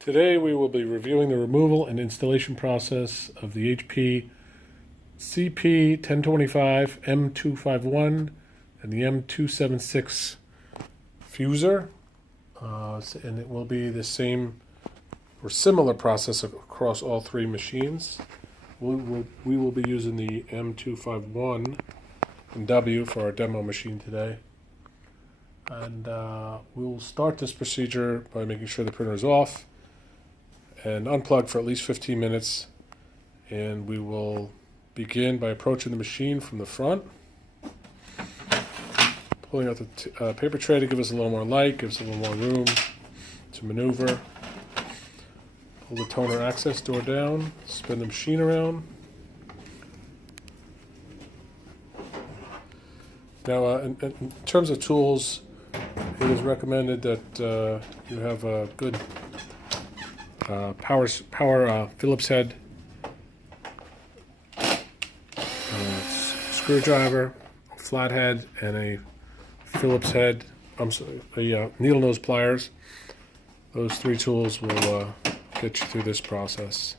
Today we will be reviewing the removal and installation process of the HP CP1025 M251 and the M276 fuser, and it will be the same or similar process across all three machines. We will be using the M251 and W for our demo machine today. And we will start this procedure by making sure the printer is off and unplug for at least 15 minutes. And we will begin by approaching the machine from the front, pulling out the paper tray to give us a little more light, give us a little more room to maneuver. Pull the toner access door down, spin the machine around. Now, in terms of tools, it is recommended that you have a good power Phillips head, screwdriver, flathead, and a Phillips head. Needle nose pliers. Those three tools will get you through this process.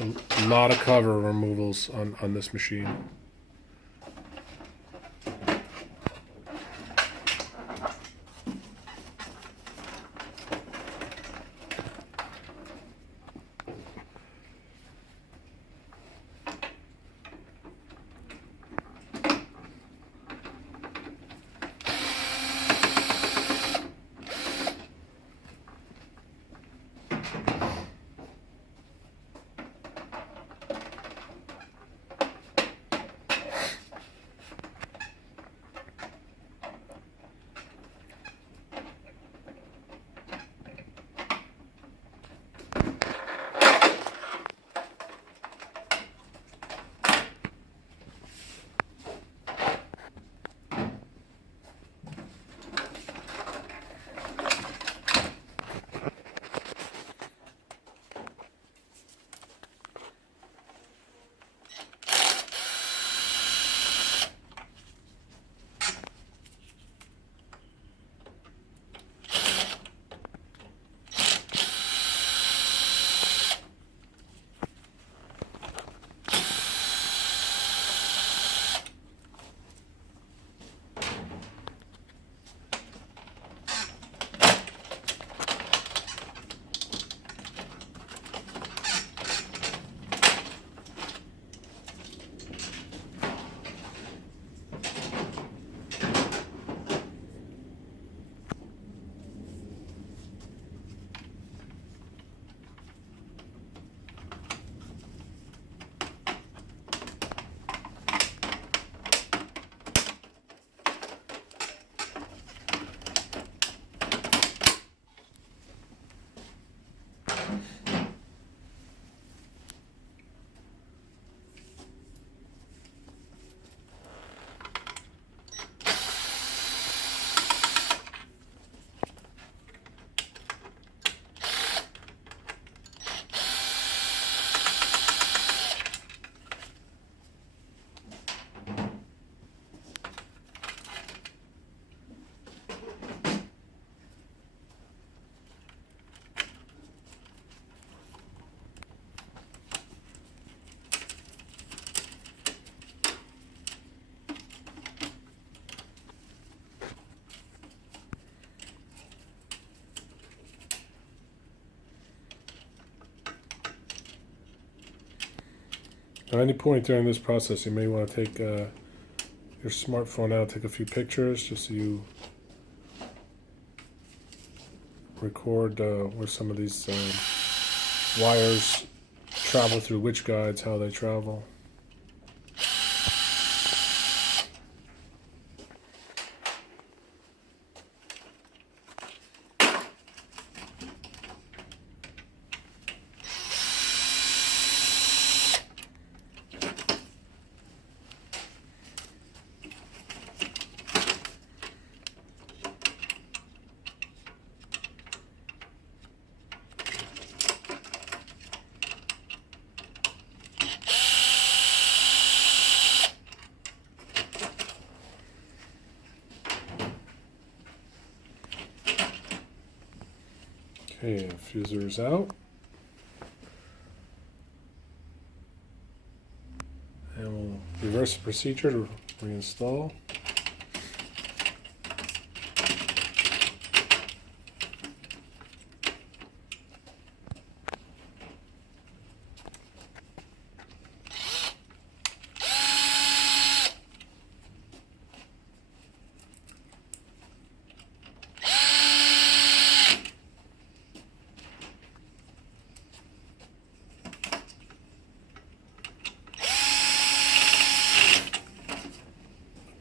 A lot of cover removals on this machine. At any point during this process, you may want to take your smartphone out, take a few pictures, just so you record where some of these wires travel through which guides, how they travel. Okay, fuser is out. And we'll reverse the procedure to reinstall.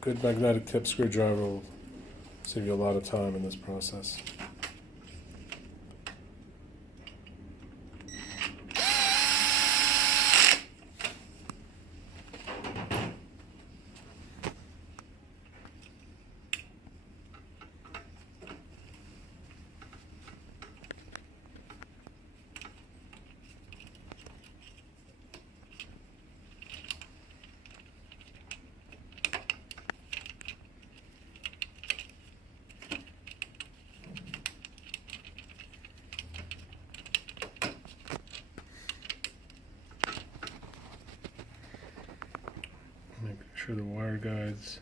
Good magnetic tip screwdriver will save you a lot of time in this process. Making sure the wire guides,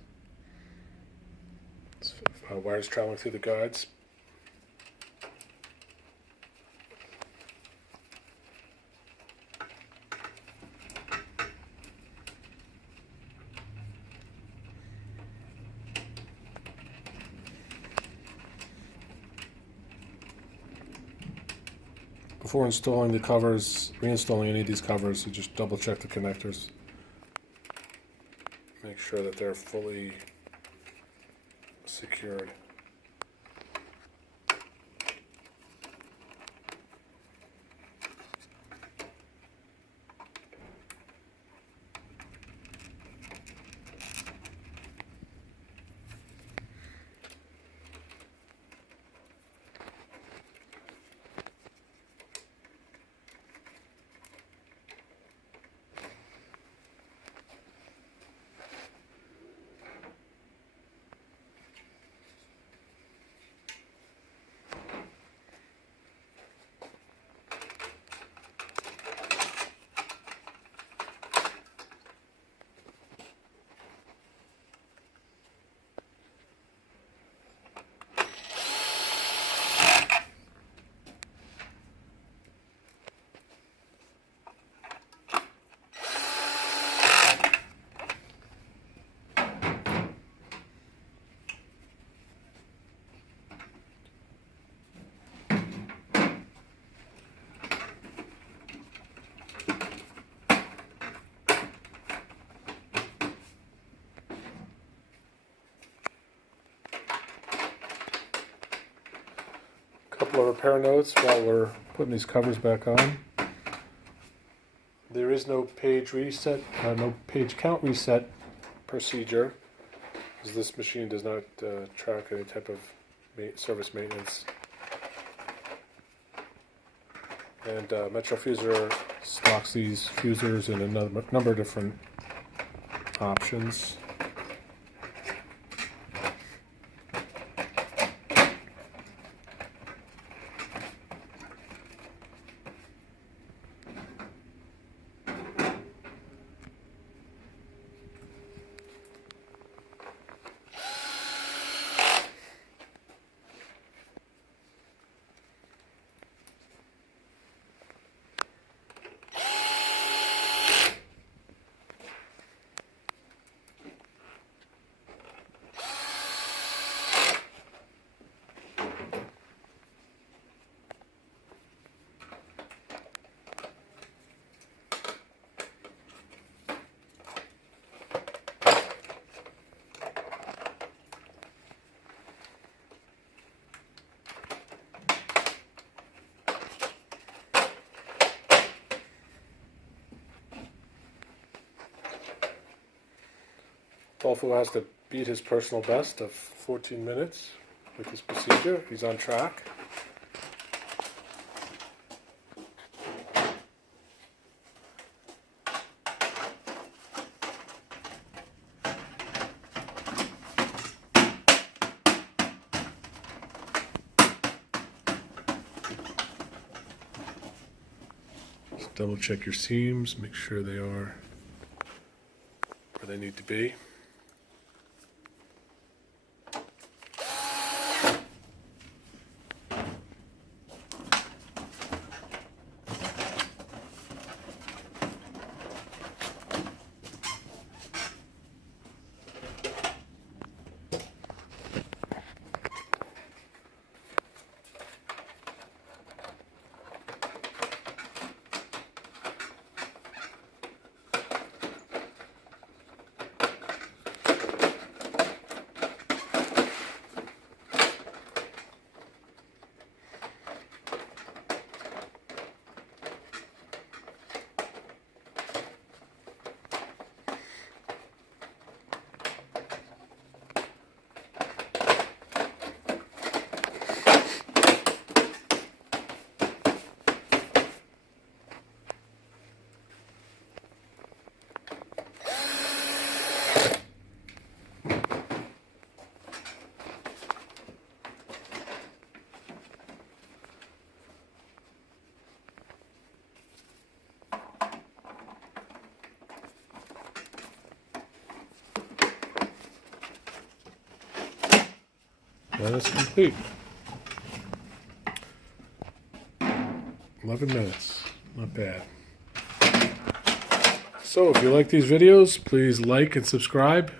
wires traveling through the guides. Before installing the covers, reinstalling any of these covers, you just double check the connectors. Make sure that they're fully secured. Couple of repair notes while we're putting these covers back on. There is no page reset, no page count reset procedure, because this machine does not track any type of service maintenance. And Metro Fuser stocks these fusers in a number of different options. Dolfo has to beat his personal best of 14 minutes with this procedure. He's on track. Double check your seams, make sure they are where they need to be. That is complete. 11 minutes, not bad. So if you like these videos, please like and subscribe,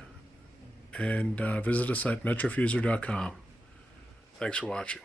and visit us at metrofuser.com. Thanks for watching.